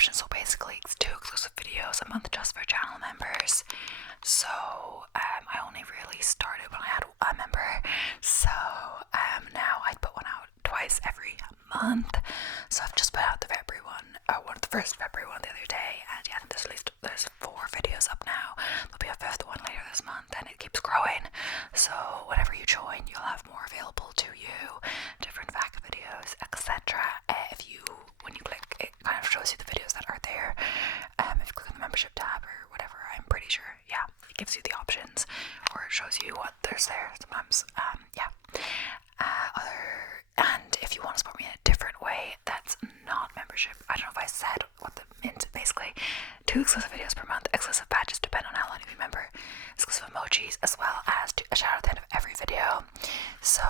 subscription, so basically it's 2 exclusive videos a month just for channel members. So I only really started when I had a member, so now I put one out twice every month. So I've just put out the February one, the first February one the other day, and yeah, there's 4 videos up now. There'll be a 5th one later this month, and it keeps growing. So whenever you join, you'll have more available to you, different fact videos, etc. When you click, it kind of shows you the videos that are there. If you click on the membership tab or whatever, I'm pretty sure, yeah, it gives you the options, or it shows you what there's there sometimes. And if you want to support me in a different way that's not membership, I don't know if I said what that means. Basically, 2 exclusive videos per month, exclusive badges depend on how long you member, exclusive emojis, as well as a shout out at the end of every video. So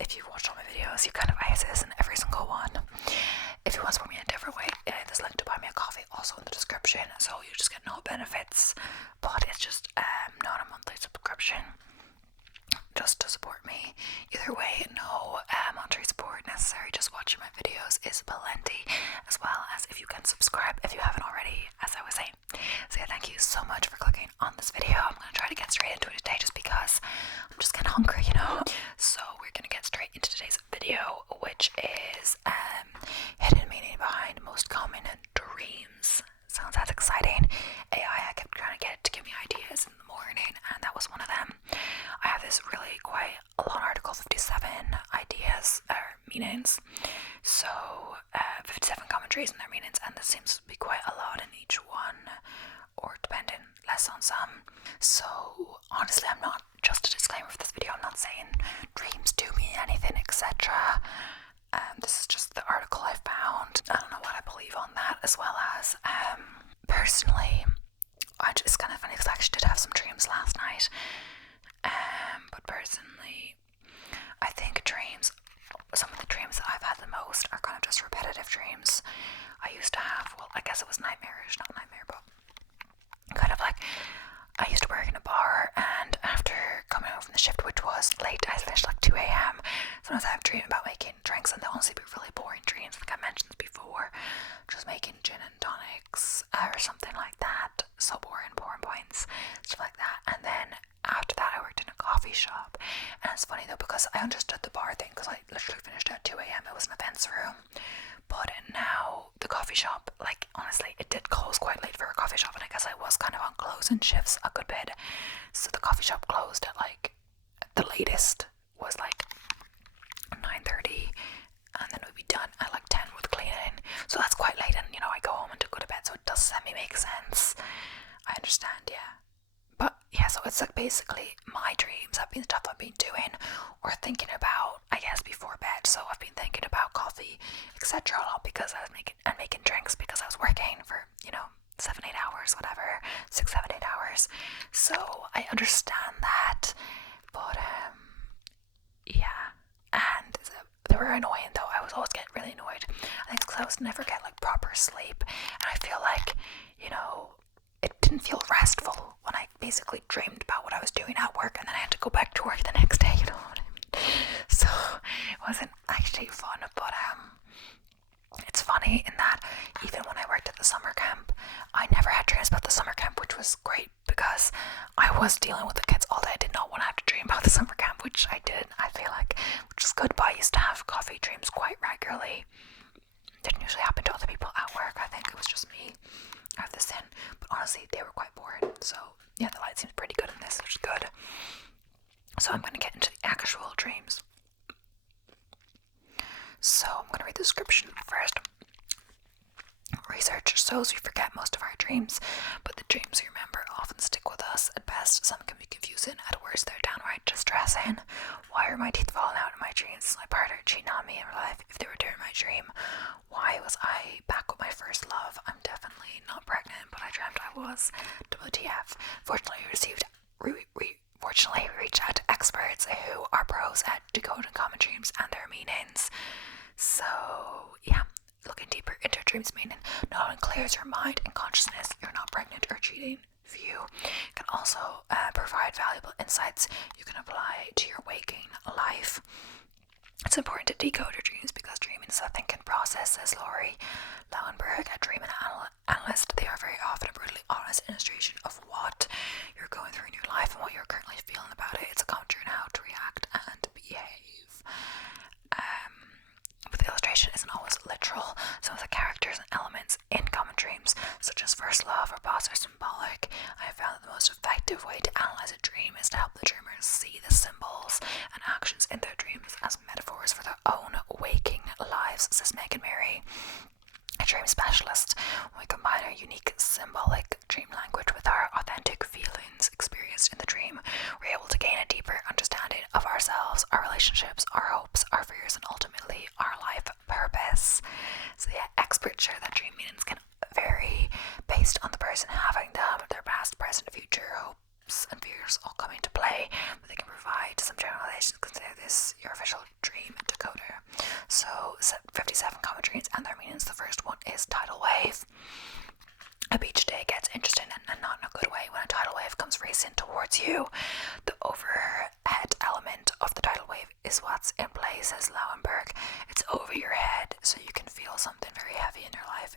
if you've watched all my videos, you kind of, I say this in every single one. If you want to support me in a different way, there's a link to buy me a coffee also in the description, so you just get no benefits, but it's just not a monthly subscription, just to support me. Either way, no monetary support necessary, just watching my videos is plenty, as well as if you can subscribe if you haven't already, as I was saying. So yeah, thank you so much for clicking on this video. I'm going to try to get straight into it today just because I'm just kind of hungry, you know. So we're going to get straight into today's video, which is hidden meaning behind most common dreams. Sounds that exciting. I kept trying to get it to give me ideas in the morning, and that was one of them. I have this really quite a long article, 57 ideas or meanings. So 57 common dreams and their meanings, and this seems to be quite a lot in each one, or depending less on some. So honestly, I'm not, just a disclaimer for this video, I'm not saying dreams do mean anything, etc. This is just the article I found. I don't know what I believe on that, as well as personally, it's kind of funny because I actually did have some dreams last night. But personally, I think some of the dreams that I've had the most are kind of just repetitive dreams. I used to have, well, I guess it was nightmarish, not nightmare, but kind of like, I used to work in a bar, and after coming home from the shift, which was late, I finished like 2 a.m. Sometimes I have a dream about making drinks, and they'll honestly be really boring dreams, like I mentioned before, just making gin and tonics or something like that. So boring, pouring points, stuff like that. And then after that, I worked in a coffee shop, and it's funny though because I understood the bar thing because I literally finished at 2 a.m. It was an events room. But now the coffee shop, like honestly, it did close quite late for a coffee shop, and I guess I was kind of on closing shifts a good bit. So the coffee shop closed at like, the latest was like 9:30, and then we'd be done at like 10 with cleaning. So that's quite late, and you know, I go home and to go to bed, so it does semi-make sense. I understand, yeah. But yeah, so it's like basically my dreams have been stuff I've been doing or thinking about, I guess, before bed. So I've been thinking about coffee, etc. a lot because I was making drinks because I was working for, 7-8 hours, whatever, 6-7-8 hours. So I understand that, but yeah, and they were annoying though. I was always getting really annoyed. I think it's because I was never getting like proper sleep, and I feel like, it didn't feel restful when I basically dreamed about what I was doing at work, and then I had to go back to work the next day, you know what I mean? So it wasn't actually fun, but it's funny in that even when I worked at the summer camp, I never had dreams about the summer camp, which was great because I was dealing with the kids all day. I did not want to have to dream about the summer camp, which I did, I feel like, which is good, but I used to have coffee dreams quite regularly. It didn't usually happen to other people at work. I think it was just me. I have this in, but honestly, they were quite boring. So yeah, the light seems pretty good in this, which is good. So I'm going to get into the actual dreams. So I'm going to read the description first. Research shows we forget most of our dreams, but the dreams we remember often stick with us. At best, some can be confusing. At worst, they're downright distressing. Why are my teeth falling out in my dreams? Is my partner cheating on me in real life? If they were during my dream, why was I back with my first love? I'm definitely not pregnant, but I dreamt I was. WTF. Fortunately, we reached out to experts who are pros at decoding common dreams and their meanings. So yeah, looking deeper into dreams meaning not only clears your mind and consciousness, you're not pregnant or cheating view. It can also provide valuable insights you can apply to your waking life. It's important to decode your dreams because dreaming begins the thinking process, says Laurie Lauenberg, a dream analyst. They are very often a brutally honest illustration of what you're going through in your life and what you're currently feeling about it. It's a commentary on how to react and behave. But the illustration isn't always literal. Some of the characters and elements in common dreams, such as first love or boss, are symbolic. I have found that the most effective way to analyze a dream is to help the dreamers see the symbols and actions in their dreams as metaphors for their own waking lives, says Megan Mary, a dream specialist. When we combine our unique symbolic dream language with our authentic feelings experienced in the dream, we're able to gain a deeper understanding of ourselves, our relationships, our hopes, our fears, and ultimately our life purpose. So yeah, experts share that dream meanings can vary based on the person having them, their past, present, future, hopes and fears all come into play, but they can provide some generalizations. Consider this your official dream decoder. So 57 common dreams and their meanings. The first one is tidal wave. A beach day gets interesting and not in a good way when a tidal wave comes racing towards you. The overhead element of the tidal wave is what's in play, says Lauenberg. It's over your head, so you can feel something very heavy in your life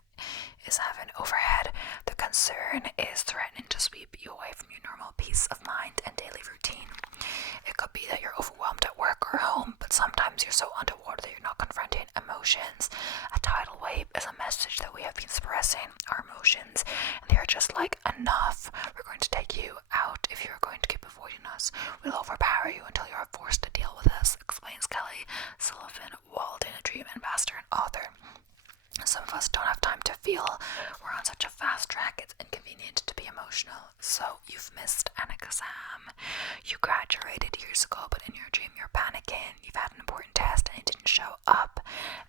is having overhead. The concern is threatening to sweep you away from your normal peace of mind and daily routine. It could be that you're overwhelmed at work or home, but sometimes you're so underwater that you're not confronting emotions. A tidal wave is a message that we have been suppressing our emotions, and they are just like, enough. We're going to take you out if you're going to keep avoiding us. We'll overpower you until you are forced to deal with us, explains Kelly Sullivan Walden, a dream ambassador and author. Some of us don't have time to feel. We're on such a fast track, it's inconvenient to be emotional. So you've missed an exam. You graduated years ago, but in your dream you're panicking. You've had an important test and it didn't show up.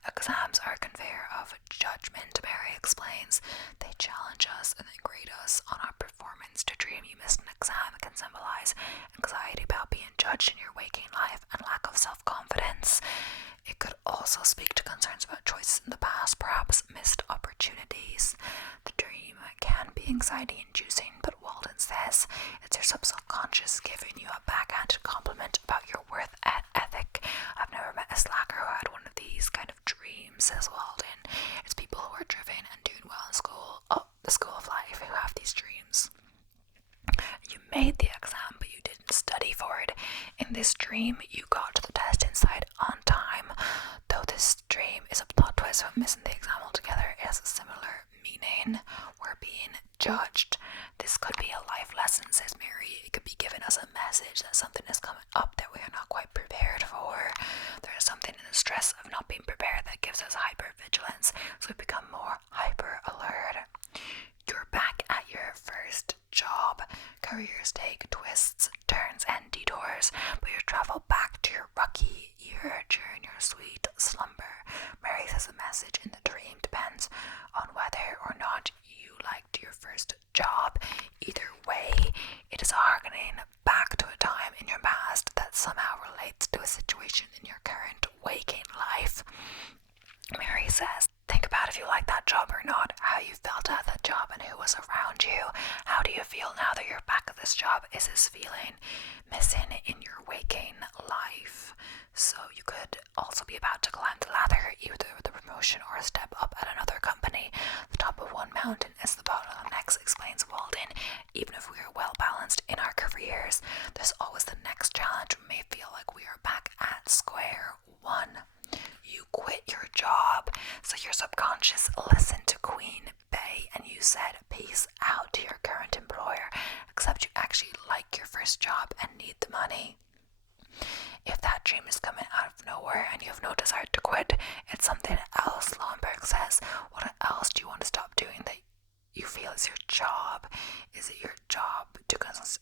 Exams are a conveyor of judgment, Mary explains. They challenge us and then grade us on our performance. To dream you missed an exam can symbolize anxiety about being judged in your waking life and lack of self-confidence. It could also speak to concerns about choices in the past, perhaps missed opportunities. The dream can be anxiety-inducing, but Walden says it's your subconscious giving you a backhanded compliment about your worth ethic. I've never met a slacker who had one of these kind of dreams, says Walden. It's people who are driven and doing well in school, the school of life, who have these dreams. You made the exam, but you didn't study for it. In this dream, you got to the test inside on time. Though this dream is a plot twist of missing the exam altogether, it has a similar meaning. We're being judged. This could be a life lesson, says Mary. It could be giving us a message that something is coming up that we are not quite prepared for. There is something in the stress of not being prepared that gives us hypervigilance, so we become more hyper alert. You're back at your first job. Careers take twists, turns, and detours, but you travel back to your rocky year during your sweet slumber. Mary says the message in the dream depends on whether or not you liked your first job. Either way, it is harkening back to a time in your past that somehow relates to a situation in your current waking life. Mary says, think about if you like that job or not, how you felt at that job and who was around you. How do you feel now that you're back at this job? Is this feeling missing in your waking life? So you could also be about to climb the ladder, either with a promotion or a step up at another company. The top of one mountain is the bottom of the next, explains Walden. Even if we are well balanced in our careers, there's always the next challenge. We may feel like we are back at square one. You quit your job, so your subconscious listened to Queen Bey and you said peace out to your current employer, except you actually like your first job and need the money. If that dream is coming out of nowhere and you have no desire to quit, it's something else, Lauenberg says. What else do you want to stop doing that you feel is your job? Is it your job to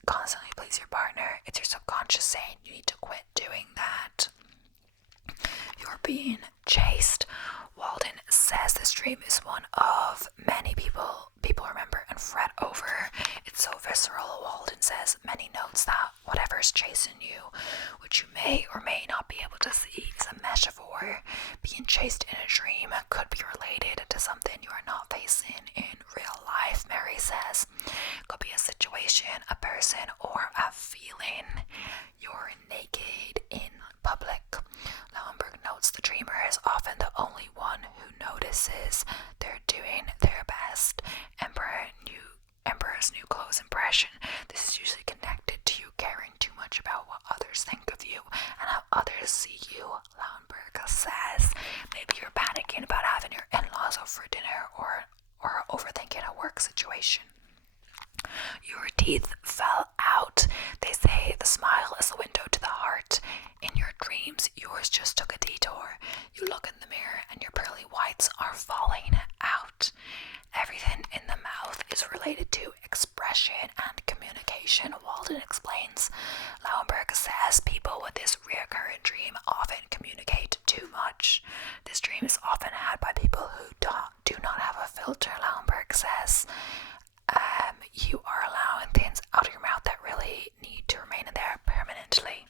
constantly please your partner? It's your subconscious saying you need to quit doing that. You're being chased. Walden says this dream is one of many people remember and fret over. It's so visceral, Walden says. Many notes that whatever's chasing you, which you may or may not be able to see, is a metaphor. Being chased in a dream could be related to something you are not facing in real life, Mary says. It could be a situation, a person, or a feeling. You're naked in public. Lauenberg notes the dreamer is often the only one promises. They're doing their best. Emperor's new clothes impression. This is usually connected to you caring too much about what others think of you and how others see you. Lauenberg says maybe you're panicking about having your in-laws over for dinner or overthinking a work situation. Your teeth fell out. They say the smile is a window to the heart. In your dreams, yours just took a detour. You look in the mirror and your pearly whites are falling out. Everything in the mouth is related to expression and communication, Walden explains. Lauenberg says people with this recurrent dream often communicate too much. This dream is often had by people who do not have a filter, Lauenberg says. You are allowing things out of your mouth that really need to remain in there permanently.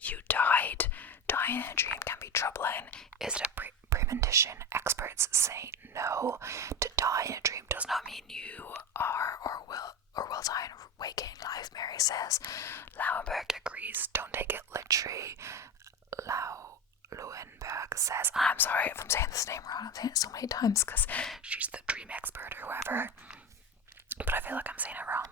You died. Dying in a dream can be troubling. Is it a premonition? Experts say no. To die in a dream does not mean you are or will die in waking life, Mary says. Lauenberg agrees. Don't take it literally. Lauenberg says, I'm sorry if I'm saying this name wrong. I'm saying it so many times because she's the dream expert or whoever. But I feel like I'm saying it wrong.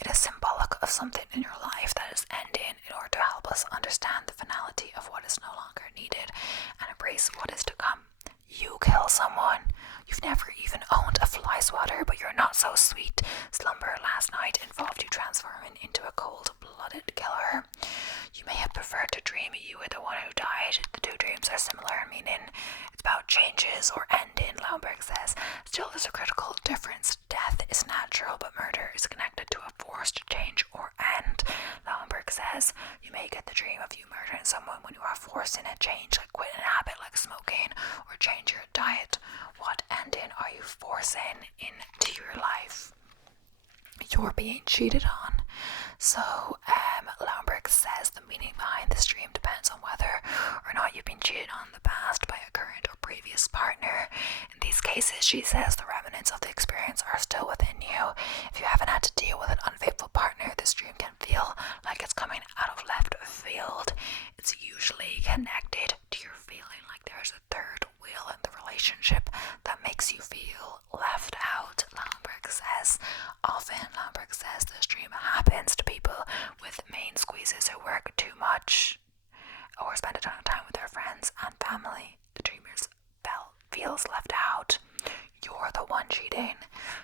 It is symbolic of something in your life that is ending in order to help us understand the finality of what is no longer needed and embrace what is to come. You kill someone. You've never even owned a fly swatter, but you're not so sweet. Slumber last night involved you transforming into a cold-blooded killer. You may have preferred to dream you were the one who died. The two dreams are similar in meaning. It's about changes or ending, Lauenberg says. Still, there's a critical difference. Death is natural, but murder is connected to a forced change or end. Lauenberg says, you may get the dream of you murdering someone when you are forcing a change, like quitting a habit like smoking, or change your diet. What ending are you forcing into your life? You're being cheated on. So, Lauenberg says the meaning behind this dream depends on whether or not you've been cheated on in the past by a current or previous partner. In these cases, she says the remnants of the experience are still within you. If you haven't had to deal with an unfaithful partner, this dream can feel like it's coming out of left field. It's usually connected to your feeling like there's a third wheel in the relationship that makes you feel left out, Lauenberg says. Often, Lauenberg says this dream happens to people with main squeezes who work too much or spend a ton of time with their friends and family. The dreamers feels left out. You're the one cheating.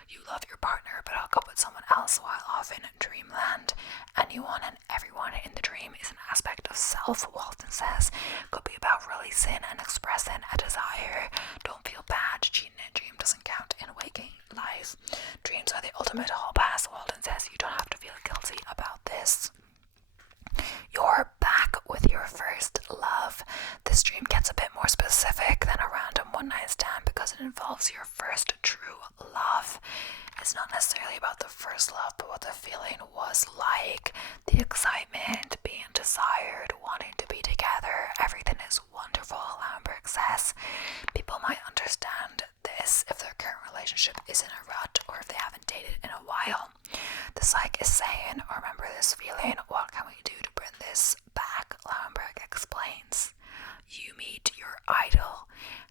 You love your partner but hook up with someone else while off in dreamland. Anyone and everyone in the dream is an aspect of self, Walton says. Could be about releasing and expressing a desire. Don't feel bad. Cheating in a dream doesn't count in waking life. Dreams are the ultimate hall pass, Walton says. You don't have to feel guilty about this. You're back with your first love. This dream gets a bit more specific than a random one-night stand because it involves your first true love. It's not necessarily about the first love, but what the feeling was like. The excitement, being desired, wanting to be together. Everything is wonderful, Lauenberg says. People might understand this if their current relationship is in a rut or if they haven't dated in a while. The psych is saying, remember this feeling, what can we do to bring this back? Lauenberg explains. You meet your idol.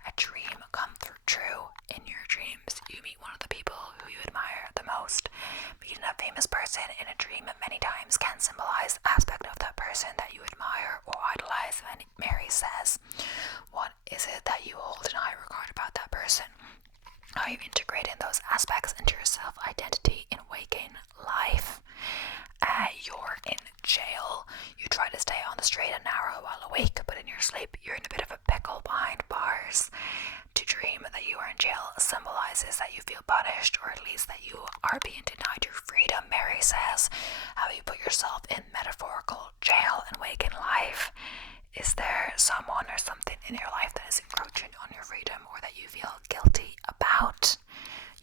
A dream come true. In your dreams, you meet one of the people who you admire the most. Meeting a famous person in a dream many times can symbolize aspect of that person that you admire or idolize, Mary says. What is it that you hold in high regard about that person? Are you integrating those aspects into your self-identity in waking life? You're in jail. You try to stay on the straight and narrow while awake, but in your sleep, you're in a bit of a pickle behind bars. To dream that you are in jail symbolizes that you feel punished, or at least that you are being denied your freedom, Mary says. Have you put yourself in metaphorical jail and waking life? Is there someone or something in your life that is encroaching on your freedom or that you feel guilty about?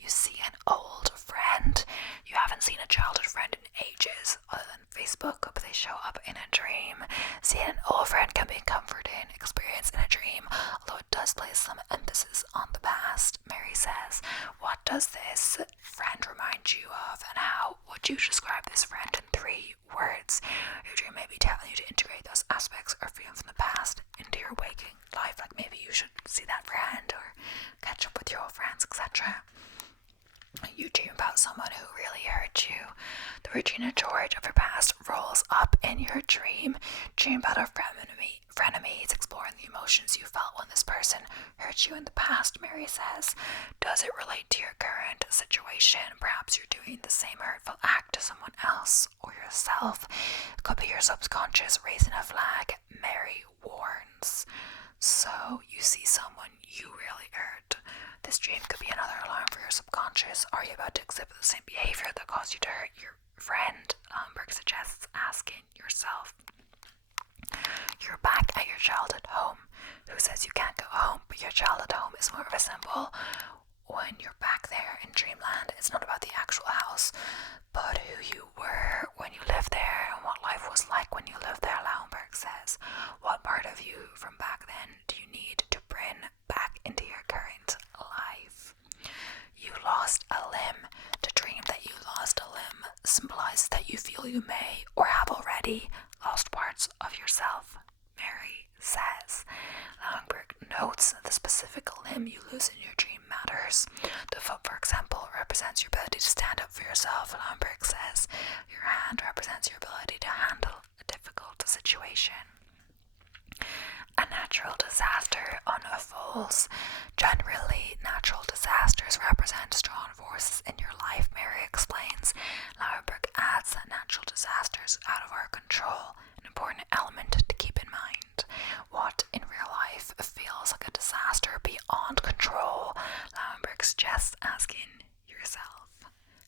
You see an old friend. You haven't seen a childhood friend in ages other than Facebook, but they show up in a dream. Seeing an old friend can be a comforting experience in a dream, although it does place some emphasis on the past, Mary says. What does this friend remind you of, and how would you describe this friend in 3 words? Your dream may be telling you to integrate those aspects or feelings from the past into your waking life, like maybe you should see that friend or catch up etc. You dream about someone who really hurt you. The Regina George of your past rolls up in your dream. Dream about a frenemies, exploring the emotions you felt when this person hurt you in the past, Mary says. Does it relate to your current situation? Perhaps you're doing the same hurtful act to someone else or yourself. It could be your subconscious raising a flag, Mary warns. So you see someone you really hurt. This dream could be another alarm for your subconscious. Are you about to exhibit the same behavior that caused you to hurt your friend? Lomberg suggests asking yourself. You're back at your childhood home. Who says you can't go home? But your childhood home is more of a symbol. When you're back there in dreamland, it's not about the actual house, but who you were when you lived there and what life was like when you lived there, Lauenberg says. What part of you from back then do you need to bring back into your current life? You lost a limb. To dream that you lost a limb symbolizes that you feel you may or have already lost parts of yourself, Mary says. Lauenberg notes the specific limb you lose in your dream matters. The foot, for example, represents your ability to stand up for yourself, Lauenberg says. Your hand represents your ability to handle a difficult situation. A natural disaster unfolds. Generally, natural disasters represent strong forces in your life, Mary explains. Lauerberg adds that natural disasters are out of our control, an important element to keep in mind. What in real life feels like a disaster beyond control? Lauenberg suggests asking yourself.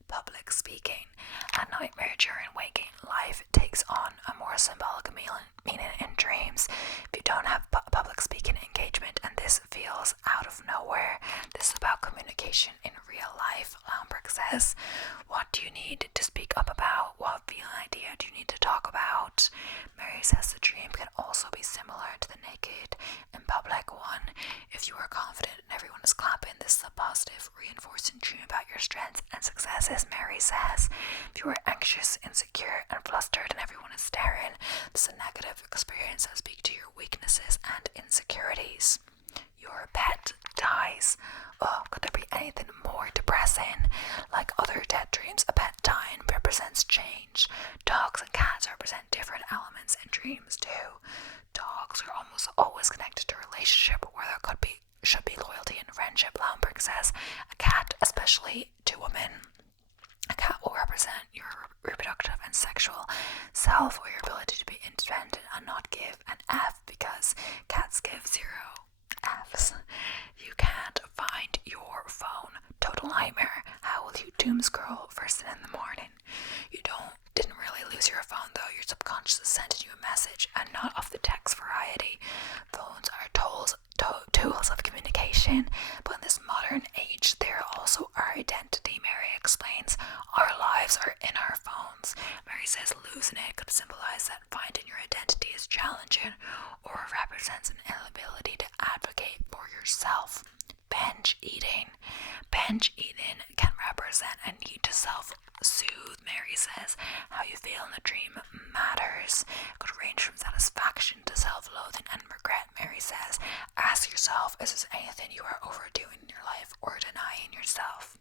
Public speaking. A nightmare during waking life takes on a more symbolic meaning in dreams. If you don't have public speaking engagement and this feels out of nowhere, this is about communication in real life, Lauenberg says. What do you need to speak up about? What feeling idea do you need to talk about? Mary says the dream can also be similar to the naked in public one. If you are confident and everyone is clapping, this is a positive, reinforcing dream about your strengths and successes, Mary says. If you are anxious, insecure, and flustered and everyone is staring, this is a negative experience that speaks to your weaknesses and insecurities. Your pet dies. Oh, could there be anything more depressing? Like other dead dreams, a pet dying represents change. Dogs and cats represent different elements in dreams too. Dogs are almost always connected to a relationship where there should be loyalty and friendship, Lauenberg says. A cat, especially to women, a cat will represent your reproductive and sexual self or your ability to be independent and not give an F, because cats give 0 Fs. You can't find your phone. Total nightmare. How will you doom scroll first thing in the morning? You didn't really lose your phone though. Your subconscious is sending you a message, and not of the text variety. Phones are tools of communication, but in this modern age, they're also our identity, Mary explains. Our lives are in our phones. Mary says losing it could symbolize that finding your identity is challenging or represents an inability to advocate for yourself. Binge eating. Binge eating can represent a need to self-soothe, Mary says. How you feel in the dream matters. It could range from satisfaction to self-loathing and regret, Mary says. Ask yourself, is there anything you are overdoing in your life or denying yourself?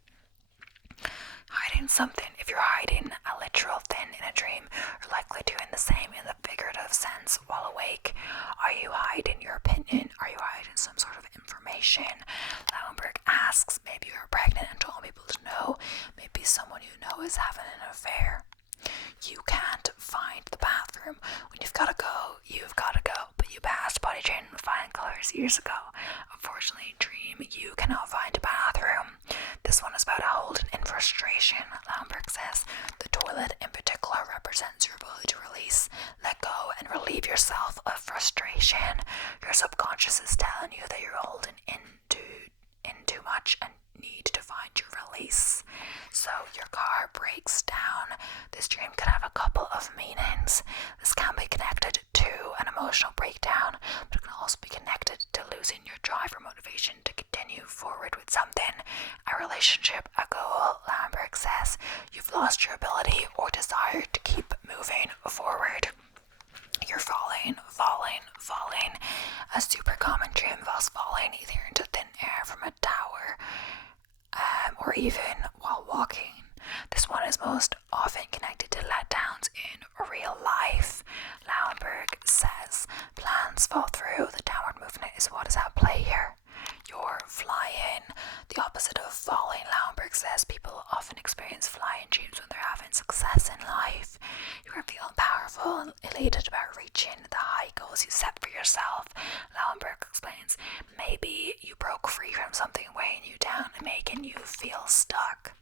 Hiding something. If you're hiding a literal thing in a dream, you're likely doing the same in the figurative sense while awake. Are you hiding your opinion? Are you hiding some sort of information? Lauenberg asks, maybe you're pregnant and don't want people to know. Maybe someone you know is having an affair. You can't find the bathroom. When you've got to go, you've got to go. But you passed body training with flying colors years ago. Unfortunately, dream, you cannot find a bathroom. This one is about holding in frustration, Lauenberg says. The toilet in particular represents your ability to release, let go, and relieve yourself of frustration. Your subconscious is telling you that you're holding in too much and need to find your release. So your car breaks down. This dream could have a couple of meanings. This can be connected to an emotional breakdown, but it can also be connected to losing your drive or motivation to continue forward with something. A relationship, a goal, Lauenberg says. You've lost your ability or desire to keep moving forward. You're falling. A super common dream involves falling either into thin air from a tower, even while walking. This one is most often connected to letdowns in real life. Lauenberg says plans fall through. The downward movement is what is at play here. You're flying. The opposite of falling, Lauenberg says people often experience flying dreams when they're having success in life. You are feeling powerful and elated about reaching the high goals you set for yourself. Lauenberg explains, maybe you broke free from something weighing you down and making you feel stuck.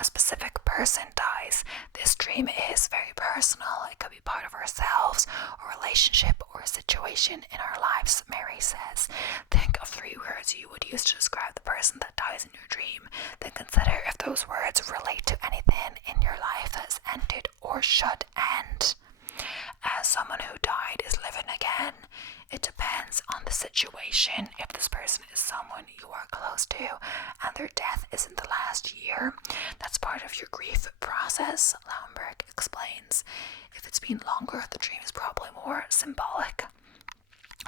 A specific person dies. This dream is very personal. It could be part of ourselves, a relationship, or a situation in our lives, Mary says. Think of 3 words you would use to describe the person that dies in your dream. Then consider if those words relate to anything in your life that has ended or should end. As someone who died is living again. It depends on the situation. If this person is someone you are close to and their death is in the last year, that's part of your grief process, Lauenberg explains. If it's been longer, the dream is probably more symbolic.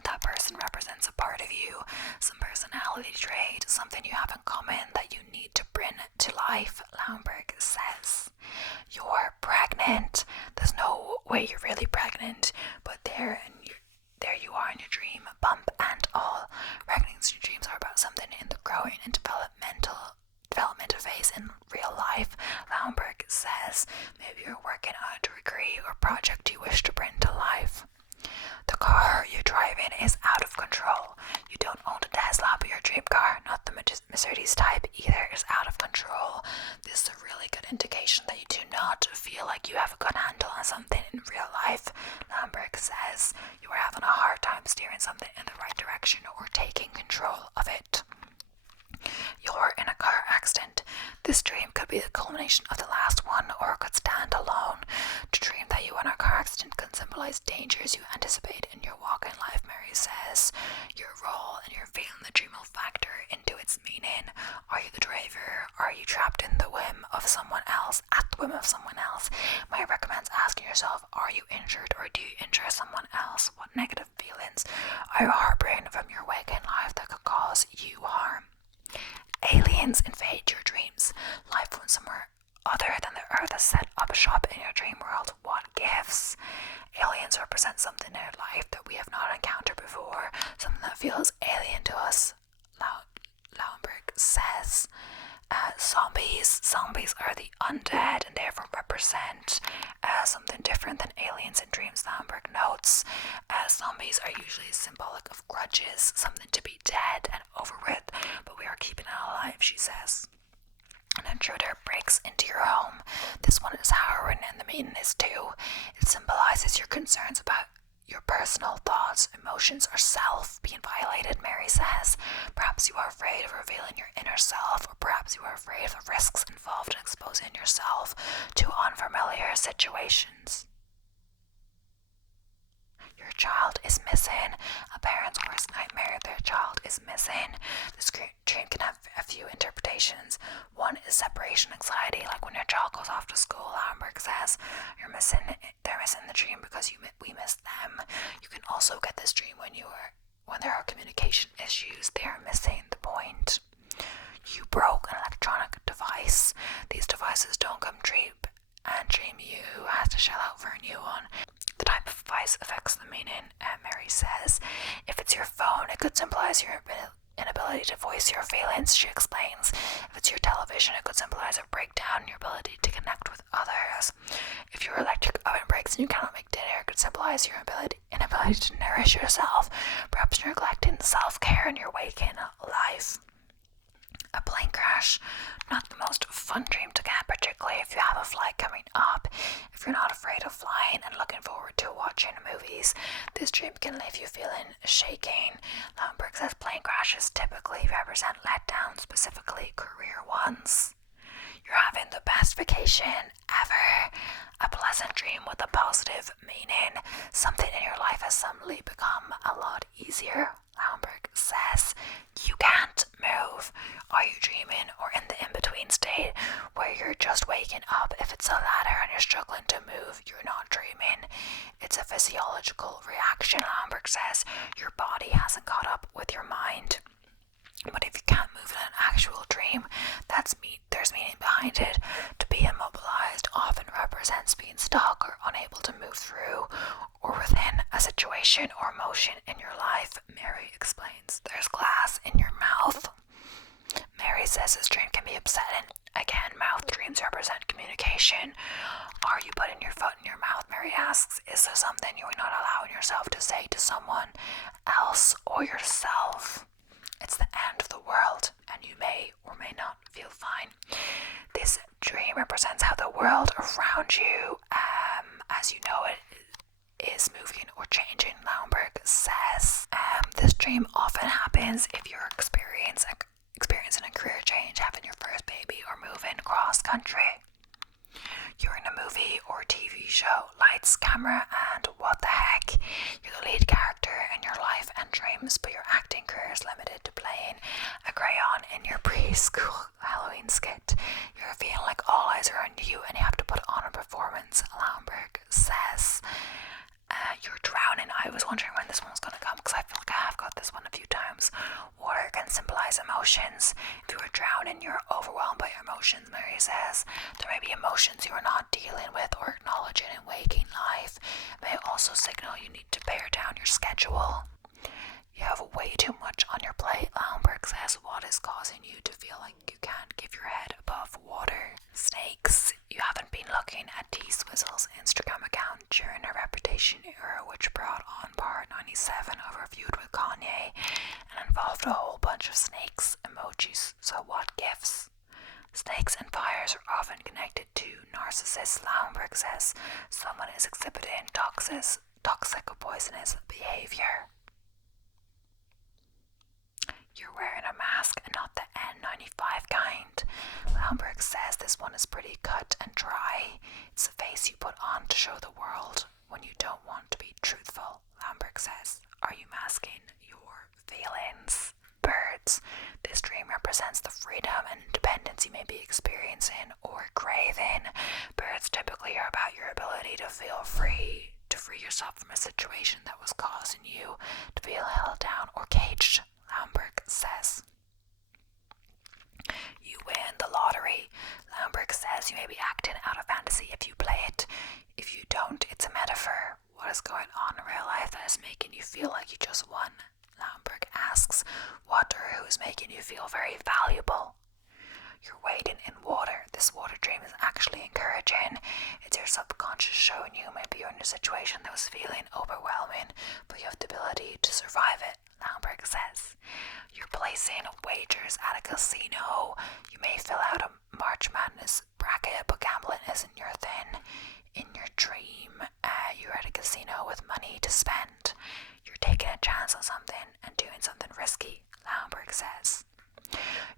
That person represents a part of you, some personality trait, something you have in common that you need to bring to life, Lauenberg says. You're pregnant. There's no way you're really pregnant, but there you are in your dream, bump and all. Pregnancy dreams are about something in the growing and developmental phase in real life, Lauenberg says. Maybe you're working on a degree or project you wish to bring to life. The car you drive in is out of control. You don't own a Tesla, but your dream car, not the Mercedes type either, is out of control. This is a really good indication that you do not feel like you have a good handle on something in real life. Lauenberg says you are having a hard time steering something in the right direction or taking control of it. You're in a car accident. This dream could be the culmination of the last one, or it could stand alone. To dream that you are in a car accident can symbolize dangers you anticipate in your walk in life, Mary says. Your role and your feeling the dream will factor into its meaning. Are you the driver? Are you trapped in the whim of someone else, at the whim of someone else? Mary recommends asking yourself, are you injured or do you injure someone else? What negative feelings are you harboring from your waking life that could cause you harm? Aliens invade your dreams. Life from somewhere other than the earth has set up shop in your dream world. What gifts? Aliens represent something in our life that we have not encountered before, something that feels alien to us, Lauenberg says. Zombies are the undead and therefore represent something different than aliens in dreams, Lauenberg notes. Zombies are usually symbolic of grudges, something to be dead and over with, but we are keeping it alive, she says. An intruder breaks into your home. This one is harrowing and the meaning is too. It symbolizes your concerns about your personal thoughts, emotions, or self being violated, Mary says. Perhaps you are afraid of revealing your inner self, or perhaps you are afraid of the risks involved in exposing yourself to unfamiliar situations. Your child is missing. A parent's worst nightmare, their child is missing. This dream can have a few interpretations. One is separation anxiety, like when your child goes off to school, Lauenberg says. They're missing the dream because we miss them. You can also get this dream when there are communication issues. They are missing the point. You broke an electronic device. These devices don't come cheap, and dream you has to shell out for a new one. The type of device affects the meaning, Mary says. If it's your phone, it could symbolize your inability to voice your feelings, she explains. If it's your television, it could symbolize a breakdown in your ability to connect with others. If your electric oven breaks and you cannot make dinner, it could symbolize your inability to nourish yourself. Perhaps you're neglecting self-care in your waking life. A plane crash, not the most fun dream to get, particularly if you have a flight coming up. If you're not afraid of flying and looking forward to watching movies, this dream can leave you feeling shaking. Lauenberg says plane crashes typically represent letdowns, specifically career ones. You're having the best vacation ever. A pleasant dream with a positive meaning. Something in your life has suddenly become a lot easier, Lauenberg says. You can't move. Are you dreaming or in the in-between state where you're just waking up? If it's a ladder and you're struggling to move, you're not dreaming. It's a physiological reaction, Lauenberg says. Your body hasn't caught up with your mind. But if you can't move in an actual dream, there's says this dream can be upsetting. Again, mouth dreams represent communication. Are you putting your foot in your mouth? Mary asks. Is there something you're not allowing yourself to say to someone else or yourself? It's the end of the world, and you may or may not feel fine. This dream represents how the world around you, as you know it, is moving or changing. Lauenberg says this dream often happens if you're experiencing a career change, having your first baby, or moving cross country. You're in a movie or TV show, lights, camera, and what the heck? You're the lead character in your life and dreams, but your acting career is limited to playing a crayon in your preschool Halloween skit. You're feeling like all eyes are on you and you have to put on a performance, Lauenberg says. You're drowning. I was wondering when this one was going to come because I feel like I have got this one a few times. Water can symbolize emotions. If you are drowning, you're overwhelmed by your emotions, Mary says. There may be emotions you are not dealing with or acknowledging in waking life. It may also signal you need to pare down your schedule. You have way too much on your plate, Lauenberg says. What is causing you to feel like you can't keep your head above water? Snakes. You haven't been looking at T-Swizzle's Instagram account during her Reputation era, which brought on part 97 of her feud with Kanye and involved a whole bunch of snakes emojis. So what gifts? Snakes and fires are often connected to narcissists, Lauenberg says. Someone is exhibiting toxic or poisonous behavior. You're wearing a mask and not the N95 kind. Lauenberg says this one is pretty cut and dry. It's the face you put on to show the world when you don't want to be truthful, Lauenberg says. Are you masking your feelings? Birds. This dream represents the freedom and independence you may be experiencing or craving. Birds typically are about your ability to feel free, to free yourself from a situation that was causing you to feel held down or caged, Lauenberg says. You win the lottery. Lauenberg says you may be acting out of fantasy if you play it. If you don't, it's a metaphor. What is going on in real life that is making you feel like you just won? Lauenberg asks. What or who is making you feel very valuable? You're wading in water. This water dream is actually encouraging. It's your subconscious showing you maybe you're in a situation that was feeling overwhelming, but you have the ability to survive it, Lauenberg says. You're placing wagers at a casino. You may fill out a March Madness bracket, but gambling isn't your thing. In your dream, you're at a casino with money to spend. You're taking a chance on something and doing something risky, Lauenberg says.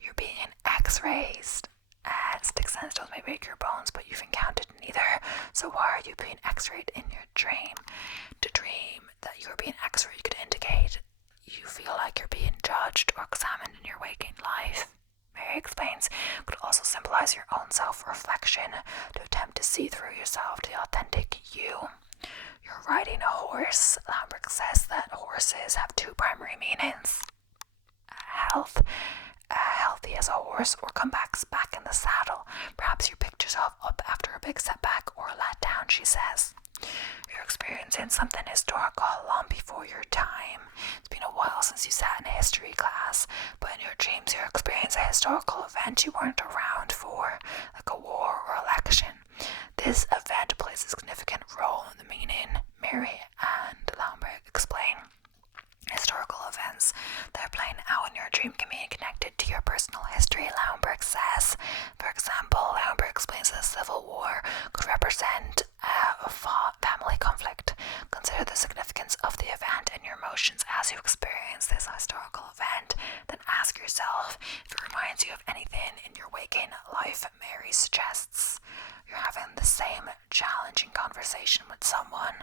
You're being X-rays. Sticks and stones may break your bones, but you've encountered neither. So why are you being X-rayed in your dream? To dream that you're being X-rayed could indicate you feel like you're being judged or examined in your waking life. Mary explains, could also symbolize your own self-reflection to attempt to see through yourself to the authentic you. You're riding a horse. Lauenberg says that horses have two primary meanings. Health. Healthy as a horse, or comebacks back in the saddle. Perhaps you picked yourself up after a big setback or a letdown, she says. You're experiencing something historical long before your time. It's been a while since you sat in a history class, but in your dreams you experience a historical event you weren't around for, like a war or election. This event plays a significant role in the meaning. Mary and Lauenberg explain. Historical events that are playing out in your dream can be connected to your personal history, Lauenberg says. For example, Lauenberg explains that the Civil War could represent a family conflict. Consider the significance of the event and your emotions as you experience this historical event. Then ask yourself if it reminds you of anything in your waking life, Mary suggests. You're having the same challenging conversation with someone.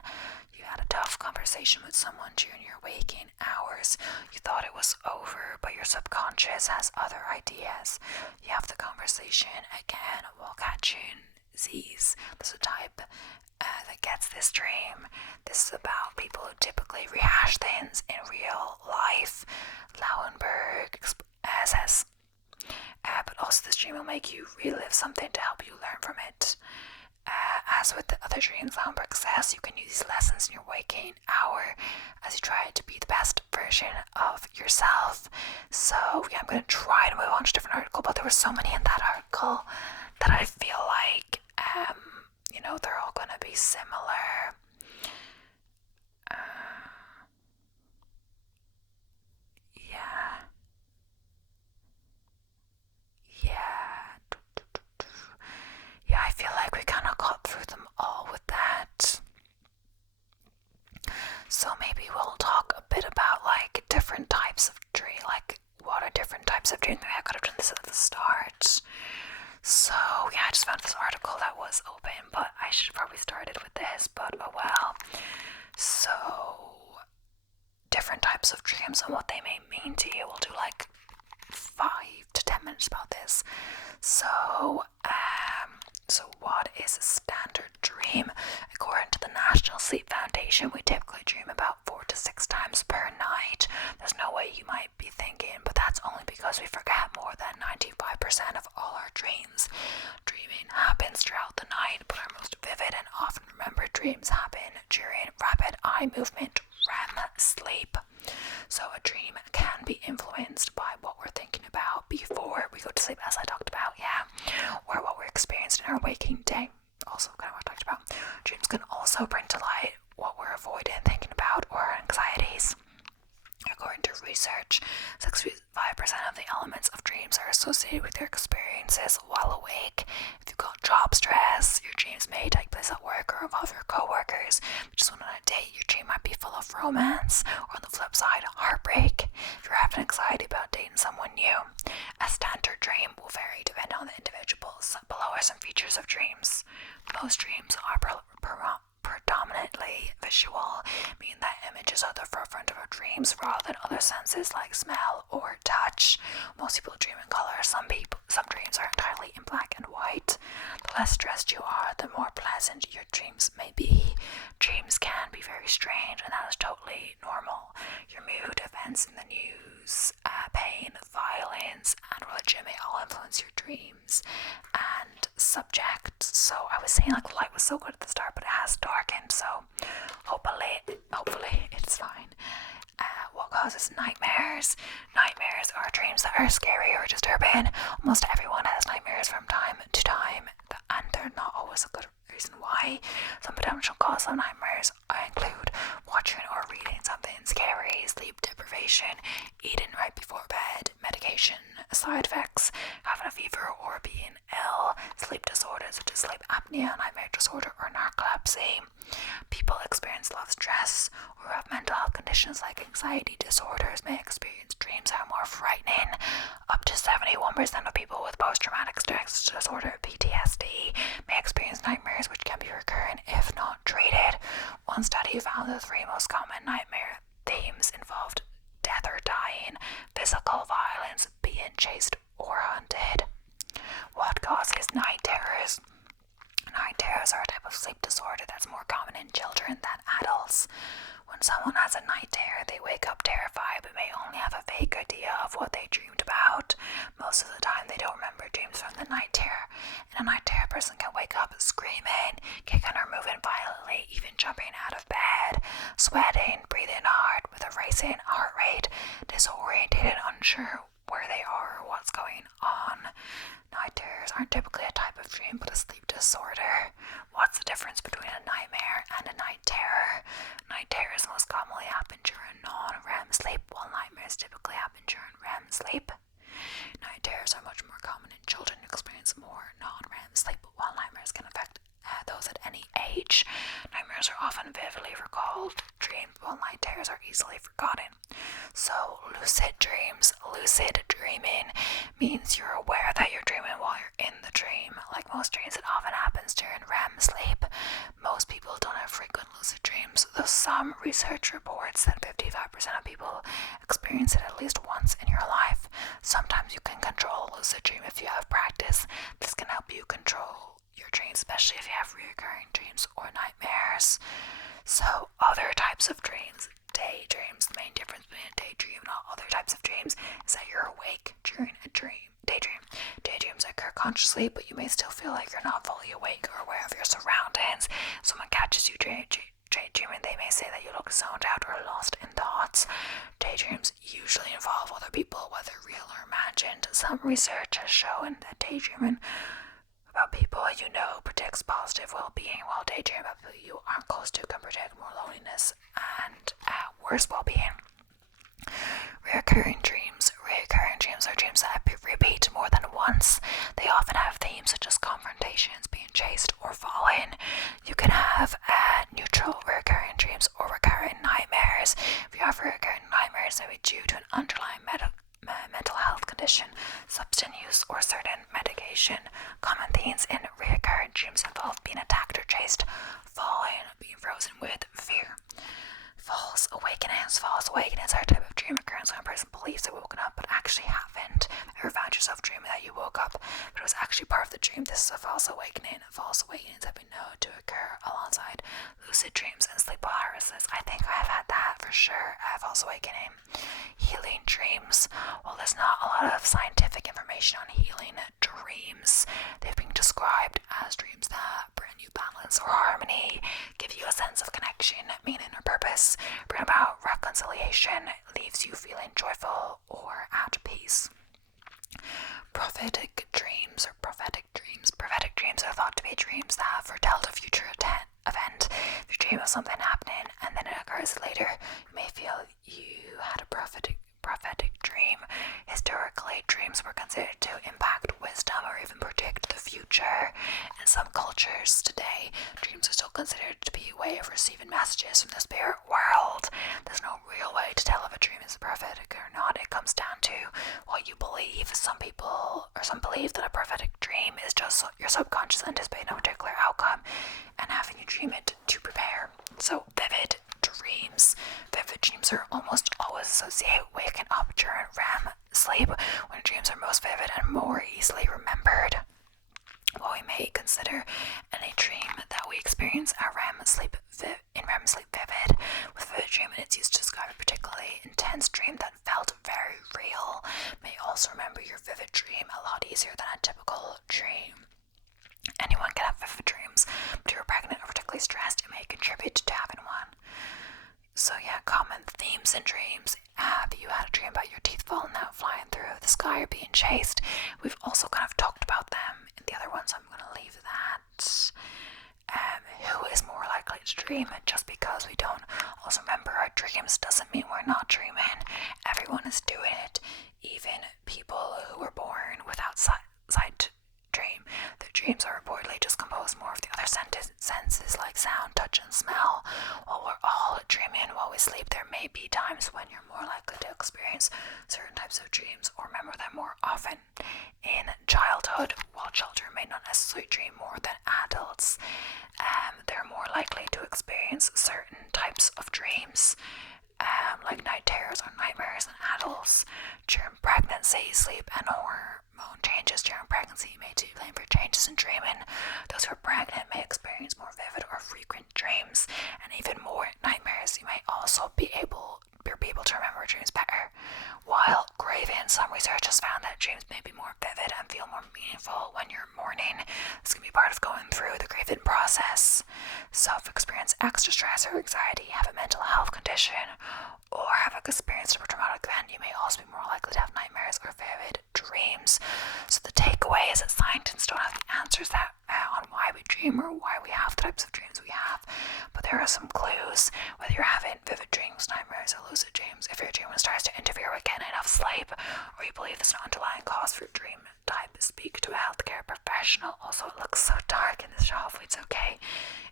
You had a tough conversation with someone during your waking hours. You thought it was over, but your subconscious has other ideas. You have the conversation again while catching Z's. There's a type that gets this dream. This is about people who typically rehash things in real life. Lauenberg says, but also this dream will make you relive something to help you learn from it. As with the other dreams on success, you can use these lessons in your waking hour as you try to be the best version of yourself. So yeah, I'm gonna try to move on to a different article, but there were so many in that article that I feel like they're all gonna be similar. Yeah. Yeah. Yeah, I feel like we kind of got through them all with that. So maybe we'll talk a bit about like different types of dream, like what are different types of dream. Maybe I could have done this at the start. So yeah, I just found this article that was open, but I should have probably started with this, but oh well. So different types of dreams and what they may mean to you. We'll do like 5 to 10 minutes about this. So what is a standard dream? According to the National Sleep Foundation, we typically dream about 4 to 6 times per night. There's no way you might be thinking, but that's only because we forget more than 95% of all our dreams. Dreaming happens throughout the night, but our most vivid and often remembered dreams happen during rapid eye movement REM sleep. So a dream can be influenced by what we're thinking about before we go to sleep, as I talked about, or what we're experiencing in our waking day. Also kind of what I talked about. Dreams can also bring to light what we're avoiding thinking about or our anxieties. According to research, 65% of the elements of dreams are associated with your experiences while awake. If you've got job stress, your dreams may take place at work or involve your co-workers. Just on a date, your dream might be full of romance, or on the flip side, heartbreak. If you're having anxiety about dating someone new, a standard dream will vary depending on the individuals. Below are some features of dreams. Most dreams are predominantly visual, meaning that images are the forefront of our dreams rather than other senses like smell or touch. Most people dream in color. Some dreams are entirely in black and white. The less stressed you are, the more pleasant your dreams may be. Dreams can be very strange, and that is totally normal. Your mood, events in the news, pain, violence, and religion may all influence your dreams and subject. So I was saying like the light was so good at the start, but it has darkened, so hopefully it's fine. What causes nightmares? Nightmares are dreams that are scary or disturbing. Almost everyone has nightmares from time to time, and they're not always a good reason why. Some potential causes of nightmares include watching or reading something scary, sleep deprivation, eating right before bed, medication, side effects, having a fever or being ill, sleep disorders such as sleep apnea, nightmare disorder, or narcolepsy. People experience a lot of stress or have mental health conditions like anxiety disorders may experience dreams that are more frightening. Up to 71% of people with post-traumatic stress disorder (PTSD) may experience nightmares which can be recurrent if not treated. One study found the 3 most common nightmare themes involved death or dying, physical violence, being chased or hunted. What causes night terrors? Night terrors are a type of sleep disorder that's more common in children than adults. When someone has a night terror, they wake up terrified but may only have a vague idea of what they dreamed about. Most of the time, they don't remember dreams from the night terror. And a night terror person can wake up screaming, kicking or moving violently, even jumping out of bed, sweating, breathing hard with a racing heart rate, disorientated, unsure where they are or what's going on. Night terrors aren't typically a type of dream but a sleep disorder. What's the difference between a nightmare and a night terror? Night terrors most commonly happen during non-REM sleep, while nightmares typically happen during REM sleep. Night terrors are much more common in children who experience more non-REM sleep, while nightmares can affect those at any age. Nightmares are often vividly recalled dreams, while night terrors are easily forgotten. So, lucid dreams. Lucid dreaming means you're aware that you're dreaming while you're in the dream. Like most dreams, it often happens during REM sleep. Most people don't have frequent lucid dreams, though some research reports that 55% of people experience it at least once in your life. Sometimes you can control a lucid dream if you have practice. This can help you control your dreams, especially if you have recurring dreams or nightmares. So, other types of dreams. Daydreams. The main difference between a daydream and all other types of dreams is that you're awake during a dream. Daydreams occur subconsciously, but you may still feel like you're not fully awake or aware of your surroundings. Someone catches you daydreaming, they may say that you look zoned out or lost in thoughts. Daydreams usually involve other people, whether real or imagined. Some research has shown that daydreaming about people you know predicts positive well-being, while daydreaming about people you aren't close to can predict more loneliness and worse well-being. Recurring dreams. Recurring dreams are dreams that repeat more than once. They often have themes such as confrontations, being chased, or falling. You can have neutral recurring dreams or recurring nightmares. If you have recurring nightmares, they may be due to an underlying mental health condition, substance use, or certain medication. Common themes in recurring dreams involve being attacked or chased, falling, being frozen with fear. False awakenings. False awakenings are a type of dream occurrence when a person believes they've woken up but actually haven't. Ever found yourself dreaming that you woke up but it was actually part of the dream? This is a false awakening. False awakenings have been known to occur alongside lucid dreams and sleep paralysis. I think I've had that for sure. False awakening. Healing dreams. Well, there's not a lot of scientific information on healing dreams. They've been described as dreams that bring you balance or harmony, give you a sense of connection, meaning, or purpose, bring about reconciliation, leaves you feeling joyful or at peace. Prophetic dreams or prophetic dreams. Prophetic dreams are thought to be dreams that foretell a future event. If you dream of something happening and then it occurs later, you may feel you had a prophetic dream. Historically, dreams were considered to impact wisdom or even predict the future. In some cultures today, dreams are still considered to be a way of receiving messages from the spirit world. There's no real way to tell if a dream is prophetic or not. It comes down to what you believe. Some believe that a prophetic dream is just your subconscious anticipating a particular outcome and having you dream it to prepare. So, vivid dreams. Vivid dreams are almost always associated with waking up during REM sleep, when dreams are most vivid and more easily remembered. While we may consider any dream that we experience at REM sleep vivid, with vivid dreaming it's used to describe a particularly intense dream that felt very real. May also remember your vivid dream a lot easier than a typical dream. Anyone can have vivid dreams, but if you're pregnant or particularly stressed, it may contribute to having one. So yeah, common themes in dreams. Have you had a dream about your teeth falling out, flying through the sky, or being chased? We've also kind of talked about them in the other one, so I'm going to leave that. Who is more likely to dream? Just because we don't also remember our dreams doesn't mean we're not dreaming. Everyone is doing it. Even people who were born without sight dream. Their dreams are reportedly just composed more of the other senses like sound, touch, and smell. While we're all dreaming while we sleep, there may be times when you're more likely to experience certain types of dreams or remember them more often. In childhood, while children may not necessarily dream more than adults, they're more likely to experience certain types of dreams, like night terrors or nightmares than adults. During pregnancy, sleep and hormone changes during pregnancy may be blamed for changes in dreaming. Those who are pregnant may experience more vivid or frequent dreams and even more nightmares. You may also be able to remember dreams better. While grieving, some research has found that dreams may be more vivid and feel more meaningful when you're mourning. This can be part of going through the grieving process. So if you experience extra stress or anxiety, have a mental health condition, or have experienced a traumatic event, you may also be more likely to have nightmares or vivid dreams. So the takeaway is that scientists don't have the answers on why we dream or why we have the types of dreams we have, but there are some clues. Whether you're having vivid dreams, nightmares, or lucid dreams, if your dream starts to interfere with getting enough sleep, or you believe there's an underlying cause for your dream type, speak to a healthcare professional. Also, it looks so dark in this show. Hopefully it's okay.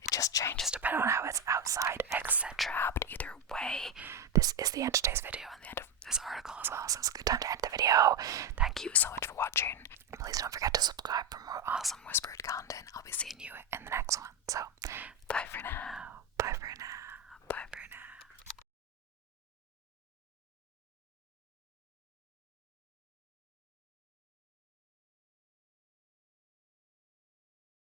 It just changes depending on how it's outside, etc. But either way, this is the end of today's video and the end of this article as well, so it's a good time to end the video. Thank you so much for watching. Please don't forget to subscribe for more awesome whispered content. I'll be seeing you in the next one. So, bye for now. Bye for now.